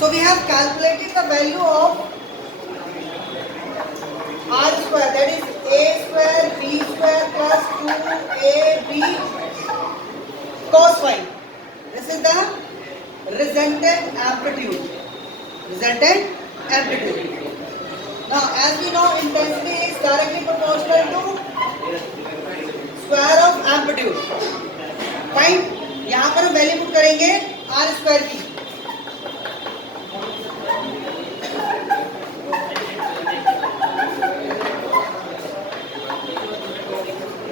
So we have calculated the value of r square, that is a square b square plus 2ab cos phi. This is the resultant amplitude. Now as we know, intensity is directly proportional to square of amplitude. Fine. यहाँ पर हम value put करेंगे r square की.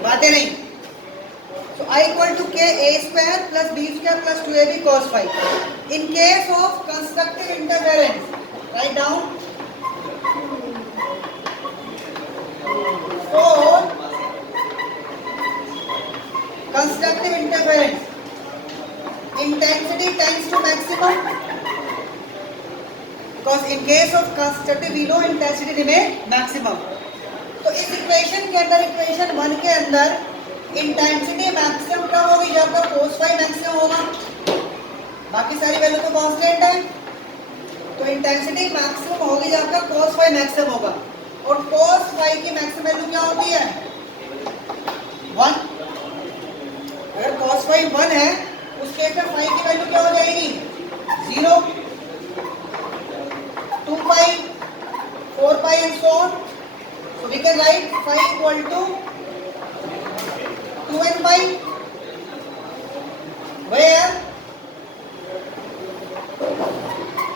बातें नहीं. So I equal to k a square plus b square plus 2ab cos phi. In case of constructive interference, write down. For constructive interference, intensity tends to maximum, because in case of constructive we know intensity remain maximum. तो इस equation के अंदर, equation 1 के अंदर intensity maximum कब होगी? जब तक cos phi मैक्सिमम होगा. बाकी सारी वैल्यू तो कांस्टेंट है. तो इंटेंसिटी मैक्सिमम होगी जब तक cos phi मैक्सिमम होगा. और cos phi की मैक्सिमम वैल्यू क्या होती है? 1. अगर cos phi 1 है, उस केस में phi की वैल्यू क्या हो जाएगी? 0, 2 pi, 4 pi and so on. So we can write phi equal to 2n pi, where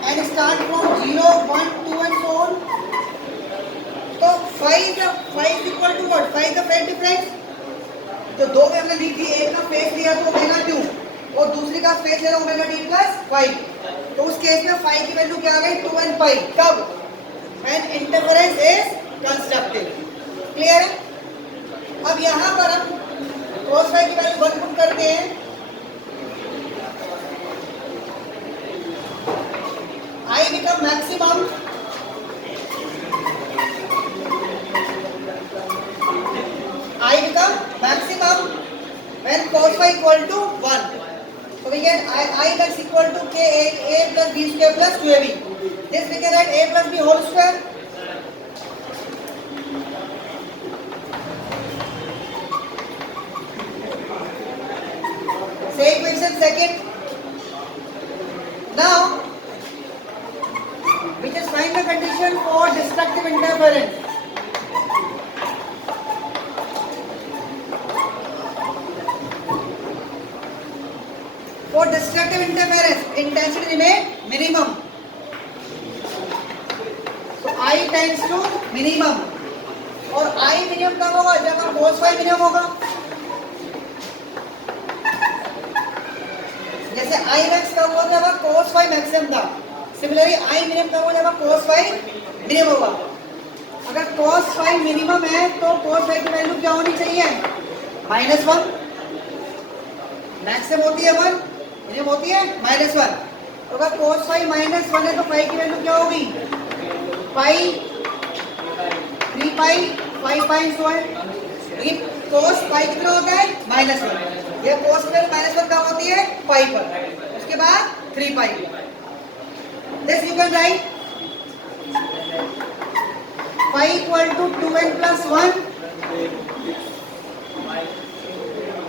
and start from 0, 1, 2 and so on. So phi is equal to what? Phi is the phase difference. तो दो में हमने लिख दी, एक का phase लिया तो omega 2 और दूसरी का फेज लिया ओमेगा t प्लस 5. तो उस केस में phi की वैल्यू क्या आ गई? 2n pi. कब? When interference is constructive. Clear है? अब यहां पर हम cos phi की वैल्यू 1 पुट करते हैं. I become maximum. I become maximum when cos phi equal to 1. So we get I that's equal to k a plus b square plus 2ab. This we can write a plus b whole square. Say equation second. Now we just find the condition for destructive interference. For destructive interference, intensity remain minimum. So I tends to minimum. और I minimum कब होगा? जब हम cos phi minimum होगा. जैसे I max कब होगा? जब cos phi maximum था. Similarly I minimum कब होगा? जब cos phi minimum होगा. अगर cos phi minimum है तो cos phi की वैल्यू क्या होनी चाहिए? -1. मैक्सिमम होती है 1, मिनिमम होती है -1. तो अगर cos phi -1 है तो phi की वैल्यू क्या होगी? pi, 3 pi, 5 pi सो है. लेकिन cos phi कितना होता है? -1. ये cos की वैल्यू -1 कब होती है? pi पर. उसके बाद 3 pi. This you can write phi equal to 2n plus 1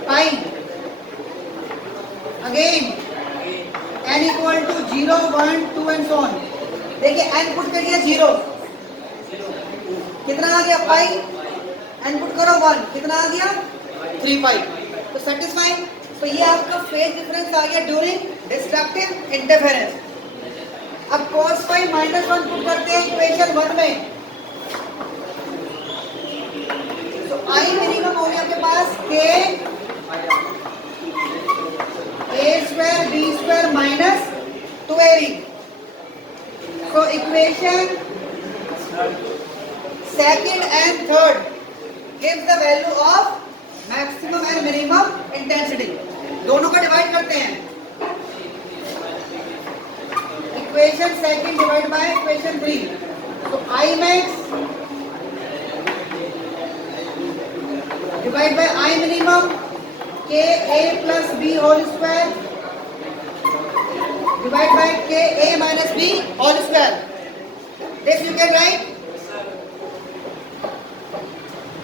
pi. Again n equal to 0, 1, 2 and so on. देखिए n पुट करिए 0, कितना आ गया? पाई. n पुट करो 1, कितना आ गया? 3 पाई. तो सेटिस्फाइंग. तो ये आपका फेज डिफरेंस आ गया ड्यूरिंग डिस्ट्रक्टिव इंटरफेरेंस. अब cos phi -1 पुट करते हैं इक्वेशन 1 में. तो I मिनिमम हो गया आपके पास k a square b square minus 2ab. So equation second and third gives the value of maximum and minimum intensity. दोनों को डिवाइड करते हैं. Equation second divided by equation 3. So I max divided by I minimum k a plus b whole square divided by k a minus b that right?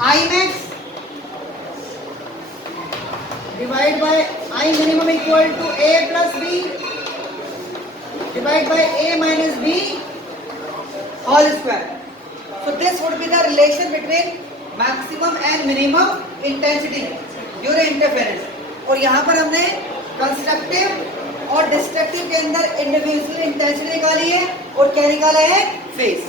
I max divide by I minimum equal to A plus B divide by A minus B whole square. So this would be the relation between maximum and minimum intensity during interference. और यहाँ पर हमने constructive और destructive के अंदर individual intensity निकाली है और क्या निकाला है, फेज.